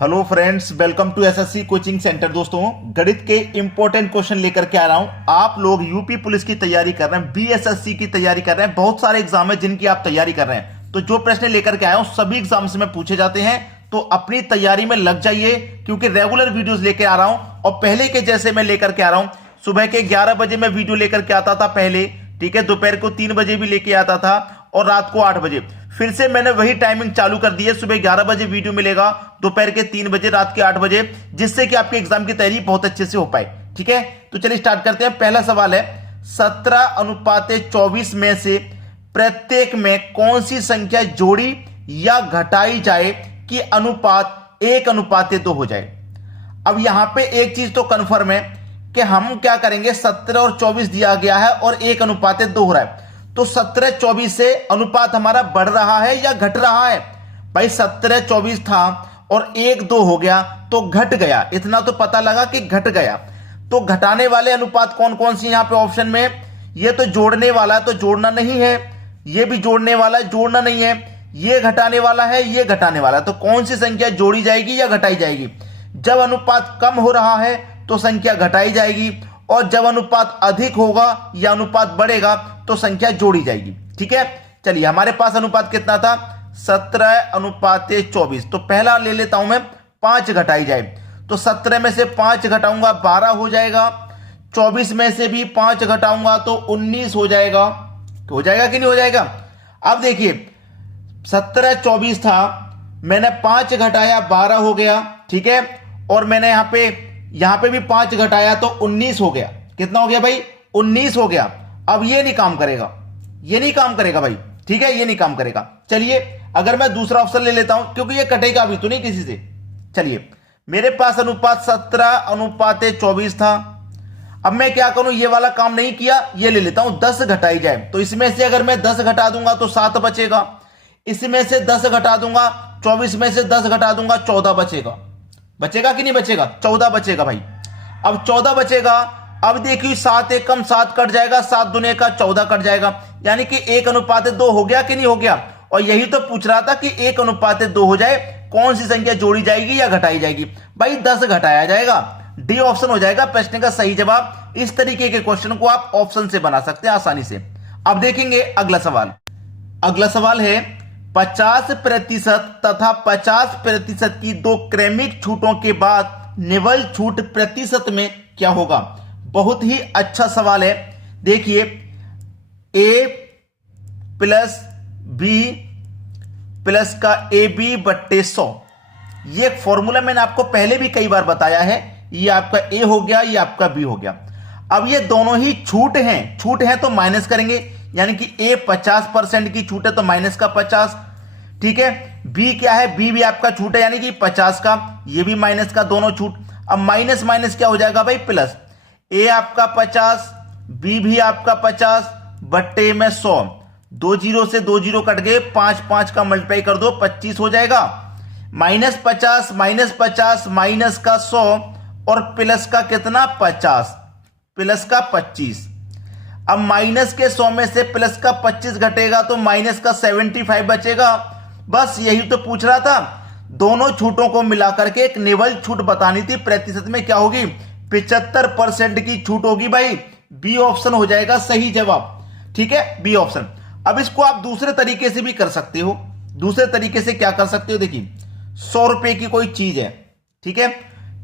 Hello friends, welcome to SSC coaching centre. दोस्तों, गणित के इंपॉर्टेंट क्वेश्चन लेकर के आ रहा हूं। आप लोग यूपी पुलिस की तैयारी कर रहे हैं, बीएसएससी की तैयारी कर रहे हैं, बहुत सारे एग्जाम है जिनकी आप तैयारी कर रहे हैं। तो जो प्रश्न लेकर के आया हूं सभी एग्जाम्स में पूछे जाते हैं, तो अपनी तैयारी में लग जाइए, क्योंकि रेगुलर वीडियोज लेकर आ रहा हूं और पहले के जैसे मैं लेकर के आ रहा हूं। सुबह के 11 बजे मैं वीडियो लेकर के आता था पहले, ठीक है। दोपहर को 3 बजे भी लेके आता था और रात को 8 बजे। फिर से मैंने वही टाइमिंग चालू कर दी है, सुबह 11 बजे वीडियो मिलेगा, दोपहर के 3 बजे, रात के 8 बजे, जिससे कि आपके एग्जाम की तैयारी बहुत अच्छे से हो पाए, ठीक है। तो चलिए स्टार्ट करते हैं। पहला सवाल है, 17:24 में से प्रत्येक में कौन सी संख्या जोड़ी या घटाई जाए कि अनुपात 1:2 हो जाए। अब यहां पे एक चीज तो कंफर्म है कि हम क्या करेंगे, 17 और 24 दिया गया है और 1:2 हो रहा है, तो 17-24 से अनुपात हमारा बढ़ रहा है या घट रहा है। भाई 17-24 था और 1-2 हो गया तो घट गया, इतना तो पता लगा कि घट गया। तो घटाने वाले अनुपात कौन कौन सी यहां पे ऑप्शन में, ये तो जोड़ने वाला है तो जोड़ना नहीं है, ये भी जोड़ने वाला है, जोड़ना नहीं है, ये घटाने वाला है, ये घटाने वाला है। तो कौन सी संख्या जोड़ी जाएगी या घटाई जाएगी। जब अनुपात कम हो रहा है तो संख्या घटाई जाएगी, और जब अनुपात अधिक होगा या अनुपात बढ़ेगा तो संख्या जोड़ी जाएगी, ठीक है। चलिए, हमारे पास अनुपात कितना था, 17:24। तो पहला ले लेता हूं मैं, 5 घटाई जाए, तो 17 में से 5 घटाऊंगा 12 हो जाएगा, 24 में से भी 5 घटाऊंगा तो 19 हो जाएगा। तो हो जाएगा कि नहीं हो जाएगा। अब देखिए, 17-24 था, मैंने 5 घटाया 12 हो गया, ठीक है। और मैंने यहां पे भी 5 घटाया तो 19 हो गया। कितना हो गया भाई, 19 हो गया। अब ये नहीं काम करेगा, ये नहीं काम करेगा भाई, ठीक है, ये नहीं काम करेगा। चलिए, अगर मैं दूसरा ऑप्शन ले लेता हूं, क्योंकि ये कटेगा अभी तो नहीं किसी से। चलिए, मेरे पास अनुपात 17:24 था। अब मैं क्या करूं, ये वाला काम नहीं किया, ये ले लेता हूं, 10 घटाई जाए, तो इसमें से अगर मैं 10 घटा दूंगा तो 7 बचेगा, इसमें से 10 घटा दूंगा, 24 में से 10 घटा दूंगा, 14 बचेगा। बचेगा कि नहीं बचेगा, 14 बचेगा भाई। अब 14 बचेगा। अब देखिए, 7 एक कम 7 कट जाएगा, 7 दूने का 14 कट जाएगा, यानी कि 1:2 हो गया कि नहीं हो गया। और यही तो पूछ रहा था कि 1:2 हो जाए, कौन सी संख्या जोड़ी जाएगी या घटाई जाएगी। भाई 10 घटाया जाएगा, डी ऑप्शन हो जाएगा प्रश्न का सही जवाब। इस तरीके के क्वेश्चन को आप ऑप्शन से बना सकते हैं आसानी से। अब देखेंगे अगला सवाल। अगला सवाल है, 50% तथा 50% की दो क्रमिक छूटों के बाद निवल छूट प्रतिशत में क्या होगा। बहुत ही अच्छा सवाल है। देखिए, a प्लस बी प्लस का AB/100, ये एक फॉर्मूला मैंने आपको पहले भी कई बार बताया है। ये आपका a हो गया, ये आपका b हो गया। अब ये दोनों ही छूट हैं तो माइनस करेंगे, यानी कि a 50% की छूट है तो माइनस का 50, ठीक है। b क्या है, b भी आपका छूट है, यानी कि 50 का, ये भी माइनस का, दोनों छूट। अब माइनस माइनस क्या हो जाएगा भाई, प्लस। a आपका 50, b भी आपका 50 बट्टे में 100, 2 जीरो से 2 जीरो कट गए, 5 का मल्टीप्लाई कर दो, 25 हो जाएगा। -50 -50 माइनस का 100 और प्लस का कितना, 50, प्लस का 25। अब माइनस के 100 में से प्लस का 25 घटेगा तो माइनस का 75 बचेगा। बस यही तो पूछ रहा था। दोनों छूटों को मिलाकर के एक निवल छूट बतानी थी, प्रतिशत में क्या होगी, 75% की छूट होगी भाई। बी ऑप्शन हो जाएगा सही जवाब, ठीक है, बी ऑप्शन। अब इसको आप दूसरे तरीके से भी कर सकते हो। दूसरे तरीके से क्या कर सकते हो, देखिए, 100 रुपए की कोई चीज है, ठीक है।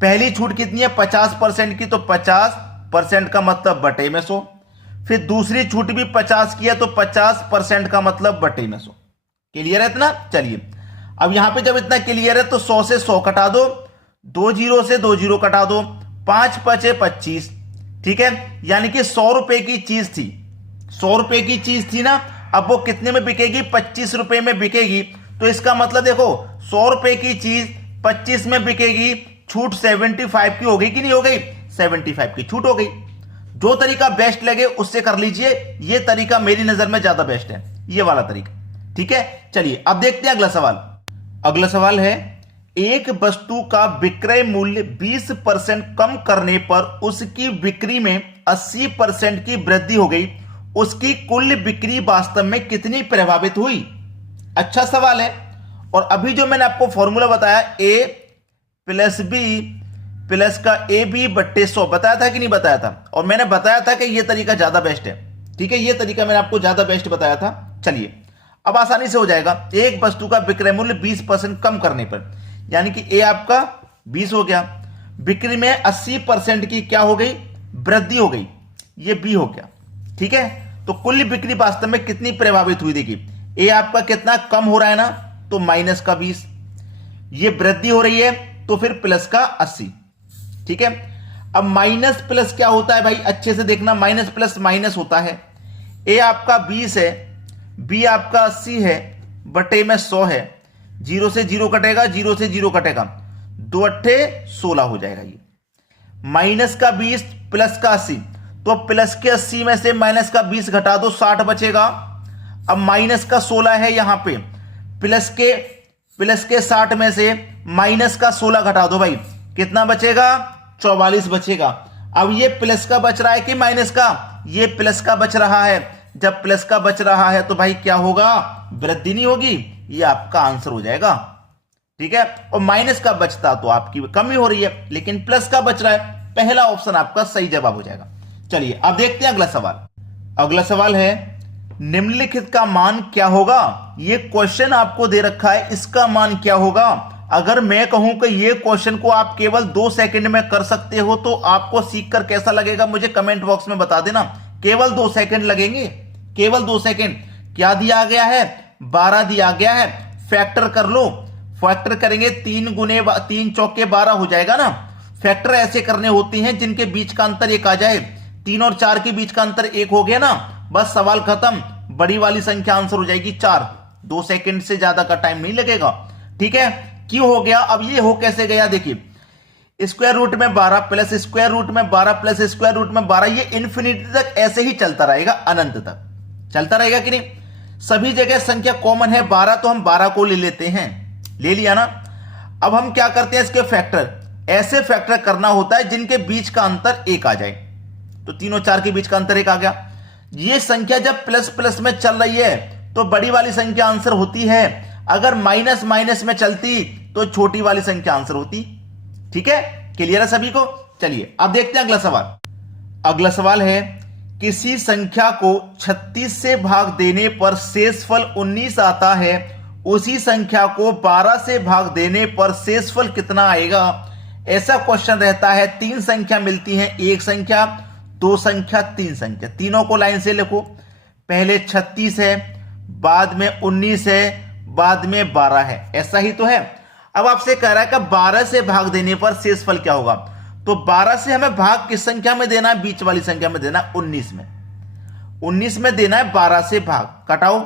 पहली छूट कितनी है, 50% की, तो 50% का मतलब बटे में 100। फिर दूसरी छूट भी 50 की है तो 50% का मतलब बटे में 100। क्लियर है इतना। चलिए, अब यहां पे जब इतना क्लियर है तो 100 से 100 कटा दो, 2 जीरो से 2 जीरो कटा दो, 5 बचे 25, ठीक है। यानी कि 100 रुपए की चीज थी, 100 रुपए की चीज थी ना। अब वो कितने में बिकेगी, 25 रुपए में बिकेगी। तो इसका मतलब देखो, 100 रुपए की चीज 25 में बिकेगी, छूट 75 की हो गई कि नहीं हो गई, 75 की छूट हो गई। जो तरीका बेस्ट लगे उससे कर लीजिए, ये तरीका मेरी नजर में ज्यादा बेस्ट है, ये वाला तरीका, ठीक है। चलिए, अब देखते हैं अगला सवाल। अगला सवाल है, एक वस्तु का विक्रय मूल्य 20% कम करने पर उसकी बिक्री में 80% की वृद्धि हो गई, उसकी कुल बिक्री वास्तव में कितनी प्रभावित हुई। अच्छा सवाल है। और अभी जो मैंने आपको फॉर्मूला बताया, ए प्लस बी प्लस का ए बी बट्टे 100 बताया था कि नहीं बताया था? और मैंने बताया था कि यह तरीका ज्यादा बेस्ट है। ठीक है, यह तरीका मैंने आपको ज्यादा बेस्ट बताया था। चलिए अब आसानी से हो जाएगा। एक वस्तु का विक्रय मूल्य 20% कम करने पर, यानी कि ए आपका 20 हो गया, बिक्री में 80% की क्या हो गई? वृद्धि हो गई, ये बी हो गया। ठीक है, तो कुल बिक्री वास्तव में कितनी प्रभावित हुई? देखिए ए आपका कितना कम हो रहा है ना, तो माइनस का 20, ये वृद्धि हो रही है तो फिर प्लस का 80। ठीक है, अब माइनस प्लस क्या होता है भाई? अच्छे से देखना, माइनस प्लस माइनस होता है। ए आपका 20 है, बी आपका 80 है, बटे में 100 है, 0 से 0 कटेगा, 0 से 0 कटेगा, 2 अट्ठे 16 हो जाएगा। ये माइनस का 20 प्लस का 80, तो प्लस के 80 में से माइनस का 20 घटा दो, 60 बचेगा। अब माइनस का 16 है यहां पे, प्लस के 60 में से माइनस का 16 घटा दो भाई, कितना बचेगा? 44 बचेगा। अब ये प्लस का बच रहा है कि माइनस का? ये प्लस का बच रहा है। जब प्लस का बच रहा है तो भाई क्या होगा? वृद्धि नहीं होगी, ये आपका आंसर हो जाएगा। ठीक है, और माइनस का बचता तो आपकी कमी हो रही है, लेकिन प्लस का बच रहा है, पहला ऑप्शन आपका सही जवाब हो जाएगा। चलिए अब देखते हैं अगला सवाल। अगला सवाल है निम्नलिखित का मान क्या होगा? ये क्वेश्चन आपको दे रखा है, इसका मान क्या होगा? अगर मैं कहूं कि ये क्वेश्चन को आप केवल 2 सेकंड में कर सकते हो तो आपको सीखकर कैसा लगेगा मुझे कमेंट बॉक्स में बता देना। केवल 2 सेकंड लगेंगे, केवल 2 सेकंड। क्या दिया गया है? 12 दिया गया है। फैक्टर कर लो, फैक्टर करेंगे 3 गुने 3 चौके 12 हो जाएगा ना। फैक्टर ऐसे करने होते हैं जिनके बीच का अंतर 1 आ जाए। 3 और 4 के बीच का अंतर 1 हो गया ना, बस सवाल खत्म। बड़ी वाली संख्या आंसर हो जाएगी 4। 2 सेकंड से ज्यादा का टाइम नहीं लगेगा। ठीक है, क्यों हो गया? अब ये हो कैसे गया? देखिए स्क्वायर रूट में 12 प्लस स्क्वायर रूट में 12 प्लस स्क्वायर रूट में 12, ये इन्फिनिटी तक ऐसे ही चलता रहेगा, अनंत तक चलता रहेगा कि नहीं? सभी जगह संख्या कॉमन है 12, तो हम 12 को ले लेते हैं, ले लिया ना। अब हम क्या करते हैं? इसके फैक्टर, ऐसे फैक्टर करना होता है जिनके बीच का अंतर 1 आ जाए। तो 3 और 4 के बीच का अंतर 1 आ गया। ये संख्या जब प्लस प्लस में चल रही है तो बड़ी वाली संख्या आंसर होती है, अगर माइनस माइनस में चलती तो छोटी वाली संख्या आंसर होती। ठीक है, क्लियर है सभी को? चलिए अब देखते हैं अगला सवाल। अगला सवाल है किसी संख्या को 36 से भाग देने पर शेषफल 19 आता है, उसी संख्या को 12 से भाग देने पर शेषफल कितना आएगा? ऐसा क्वेश्चन रहता है। 3 संख्या मिलती हैं, एक संख्या, 2 संख्या, 3 संख्या। तीनों को लाइन से लिखो। पहले 36 है, बाद में 19 है, बाद में 12 है, ऐसा ही तो है। अब आपसे कह रहा है कि 12 से भाग देने पर शेषफल क्या होगा? तो 12 से हमें भाग किस संख्या में देना है? बीच वाली संख्या में देना, 19 में। 19 में देना है 12 से भाग। कटाओ,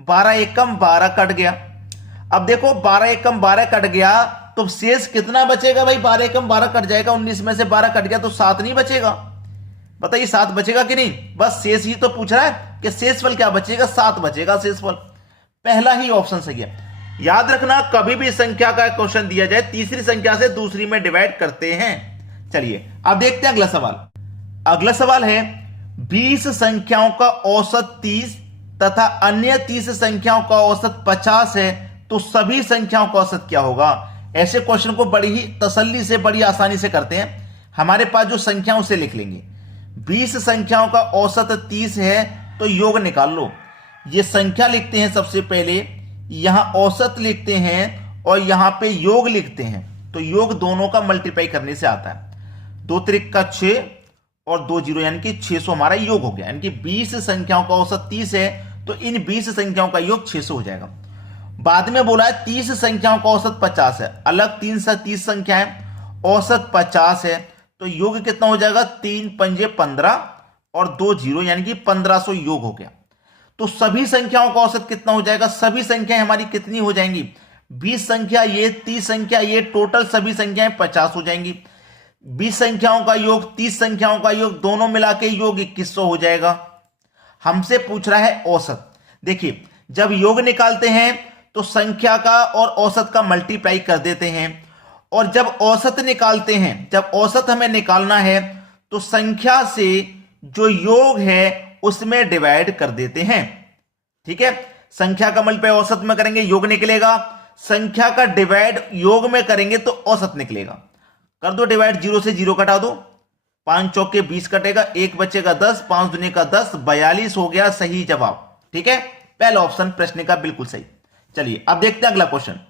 12 एकम 12 कट गया। अब देखो 12 एकम 12 कट गया तो शेष कितना बचेगा भाई? 12 एकम 12 कट जाएगा, 19 में से 12 कट गया तो 7 नहीं बचेगा। बताइए 7 बचेगा कि नहीं? बस शेष ही तो पूछ रहा है कि शेषफल क्या बचेगा? 7 बचेगा शेषफल। पहला ही ऑप्शन सही है। याद रखना, कभी भी संख्या का क्वेश्चन दिया जाए तीसरी संख्या से दूसरी में डिवाइड करते हैं। चलिए अब देखते हैं अगला सवाल। अगला सवाल है 20 संख्याओं का औसत 30 तथा अन्य 30 संख्याओं का औसत 50 है, तो सभी संख्याओं का औसत क्या होगा? ऐसे क्वेश्चन को बड़ी ही तसल्ली से, बड़ी आसानी से करते हैं। हमारे पास जो संख्याओं से लिख लेंगे, 20 संख्याओं का औसत 30 है तो योग निकाल लो। ये संख्या लिखते हैं सबसे पहले, यहां औसत लिखते हैं और यहां पे योग लिखते हैं। तो योग दोनों का मल्टीप्लाई करने से आता है। 2 त्रिक का 6 और 2 जीरो, यानी कि 600 हमारा योग हो गया। यानी कि 20 संख्याओं का औसत 30 है तो इन 20 संख्याओं का योग 600 हो जाएगा। बाद में बोला है 30 संख्याओं का औसत 50 है, अलग 3 से 30 संख्याएं, औसत 50 है तो योग कितना हो जाएगा? 3 पंजे 15 और 2 जीरो, यानी कि 1500 योग हो गया। तो सभी संख्याओं का औसत कितना हो जाएगा? सभी संख्याएं हमारी कितनी हो जाएंगी? 20 संख्या ये, 30 संख्या ये, टोटल सभी संख्याएं 50 हो जाएंगी। 20 संख्याओं का योग, 30 संख्याओं का योग, दोनों मिला के योग 2100 हो जाएगा। हमसे पूछ रहा है औसत। देखिए जब योग निकालते हैं तो संख्या का और औसत का मल्टीप्लाई कर देते हैं, और जब औसत निकालते हैं, जब औसत हमें निकालना है तो संख्या से जो योग है उसमें डिवाइड कर देते हैं। ठीक है, संख्या का मल्टीप्लाई औसत में करेंगे, योग निकलेगा। संख्या का डिवाइड योग में करेंगे तो औसत निकलेगा। कर दो डिवाइड, 0 से 0 कटा दो, 5 चौके 20 कटेगा, 1 बचेगा 10, 5 दूनी का 10, 42 हो गया सही जवाब। ठीक है, पहला ऑप्शन प्रश्न का बिल्कुल सही। चलिए अब देखते हैं अगला क्वेश्चन।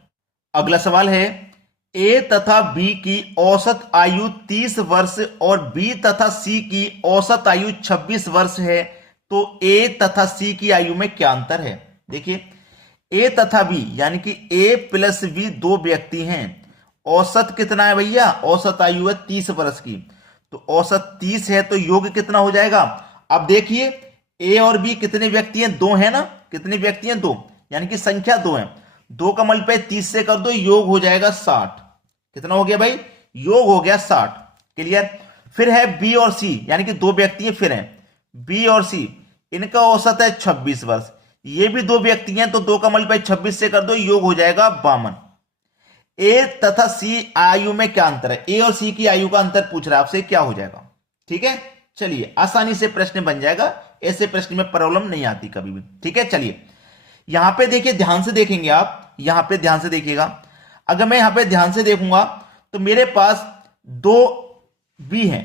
अगला सवाल है, ए तथा बी की औसत आयु 30 वर्ष और बी तथा सी की औसत आयु 26 वर्ष है, तो ए तथा सी की आयु में क्या अंतर है। देखिए ए तथा बी यानी कि ए प्लस बी दो व्यक्ति हैं, औसत कितना है भैया, औसत आयु है 30 वर्ष की, तो औसत 30 है तो योग कितना हो जाएगा। अब देखिए ए और बी कितने व्यक्ति हैं, दो है ना, कितने व्यक्ति हैं, दो, यानी कि संख्या दो है, 2 का मल्टीप्लाई 30 से कर दो, योग हो जाएगा 60। कितना हो गया भाई, योग हो गया 60। क्लियर। फिर है बी और सी यानी कि दो व्यक्ति फिर हैं बी और सी, इनका औसत है 26 वर्ष, ये भी दो व्यक्ति हैं, तो 2 का मल्टीप्लाई 26 से कर दो, योग हो जाएगा 52। ए तथा सी आयु में क्या अंतर है, ए और सी की आयु का अंतर पूछ रहा है आपसे, क्या हो जाएगा। ठीक है, चलिए आसानी से प्रश्न बन जाएगा, ऐसे प्रश्न में प्रॉब्लम नहीं आती कभी भी। ठीक है, चलिए यहां पे देखिए, ध्यान से देखेंगे आप, यहां पे ध्यान से देखिएगा। अगर मैं यहां पे ध्यान से देखूंगा तो मेरे पास 2 बी हैं,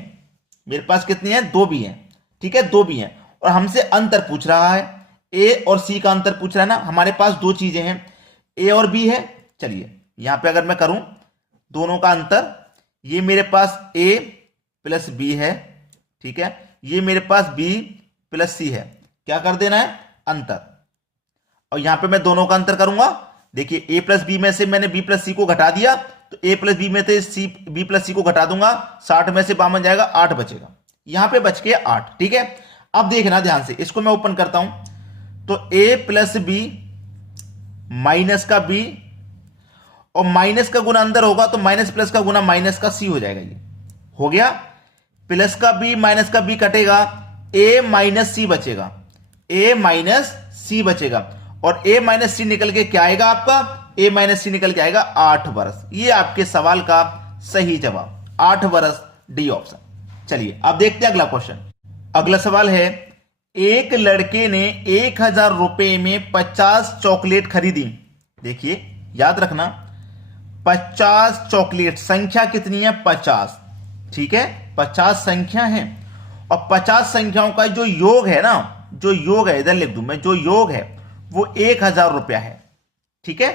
मेरे पास कितनी है, 2 बी हैं। ठीक है, 2 बी हैं और हमसे अंतर पूछ रहा है, ए और सी का अंतर पूछ रहा है ना। हमारे पास दो चीजें हैं, ए और बी है। चलिए यहां पे अगर मैं करूं दोनों का अंतर, ये मेरे पास ए प्लस बी है, ठीक है, ये मेरे पास बी प्लस सी है, क्या कर देना है, अंतर। और यहां पे मैं दोनों का अंतर करूंगा, देखिए ए प्लस बी में से मैंने बी प्लस सी को घटा दिया, तो ए प्लस बी में से सी बी प्लस सी को घटा दूंगा, 60 में से 52 जाएगा, 8 बचेगा, यहां पे बच के 8। ठीक है, अब देखना ध्यान से, इसको मैं ओपन करता हूं, तो ए प्लस बी माइनस का बी और माइनस का गुना अंदर होगा, तो माइनस प्लस का गुना माइनस का सी हो जाएगा, ये हो गया। प्लस का बी माइनस का बी कटेगा, ए माइनस सी बचेगा, ए माइनस सी बचेगा, और ए माइनस सी निकल के क्या आएगा आपका, ए माइनस सी निकल के आएगा 8 वर्ष। ये आपके सवाल का सही जवाब, 8 वर्ष, डी ऑप्शन। चलिए अब देखते हैं अगला क्वेश्चन। अगला सवाल है, एक लड़के ने 1000 रुपए में 50 चॉकलेट खरीदी। देखिए याद रखना, 50 चॉकलेट, संख्या कितनी है, 50। ठीक है, 50 संख्या है और 50 संख्याओं का जो योग है ना, जो योग है, इधर लिख दूं मैं, जो योग है वो 1000 रुपया है। ठीक है,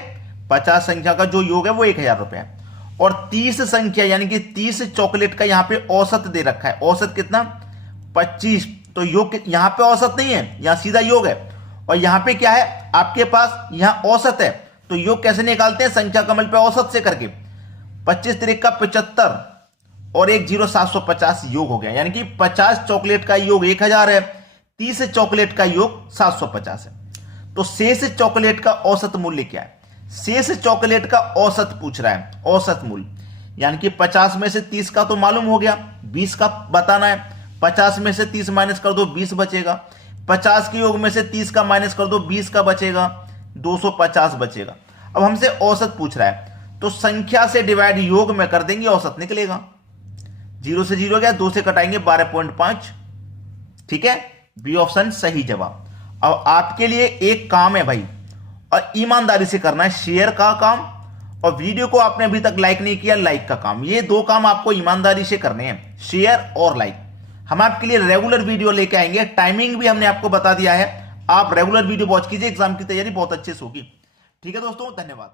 50 संख्या का जो योग है वो 1000 रुपया है, और 30 संख्या यानी कि 30 चॉकलेट का यहां पे औसत दे रखा है। औसत कितना, 25, तो योग यहां पे औसत नहीं है, यहां सीधा योग है, और यहां पे क्या है आपके पास, यहां औसत है, तो योग कैसे निकालते हैं, संख्या का मल्टीप्लाई औसत से करके, 25 तिरिक का 75 और 1 0 750 योग हो गया, यानी कि 50 चॉकलेट का योग 1000 है, 30 चॉकलेट का योग 750 है। तो शेष चॉकलेट का औसत मूल्य क्या है, शेष चॉकलेट का औसत पूछ रहा है, औसत मूल्य, यानी कि 50 में से 30 का तो मालूम हो गया, 20 का बताना है, 50 में से 30 माइनस कर दो, 20 बचेगा, 50 के योग में से 30 का माइनस कर दो, 20 का बचेगा, 250 बचेगा। अब हमसे औसत पूछ रहा है, तो संख्या से डिवाइड योग में कर देंगे, औसत निकलेगा। 0 से 0 गया, 2 से कटाएंगे 12.5। ठीक है, बी ऑप्शन सही जवाब। अब आपके लिए एक काम है भाई, और ईमानदारी से करना है, शेयर का काम, और वीडियो को आपने अभी तक लाइक नहीं किया, लाइक का काम। ये दो काम आपको ईमानदारी से करने हैं, शेयर और लाइक। हम आपके लिए रेगुलर वीडियो लेके आएंगे, टाइमिंग भी हमने आपको बता दिया है, आप रेगुलर वीडियो वॉच कीजिए, एग्जाम की तैयारी बहुत अच्छे से होगी। ठीक है दोस्तों, धन्यवाद।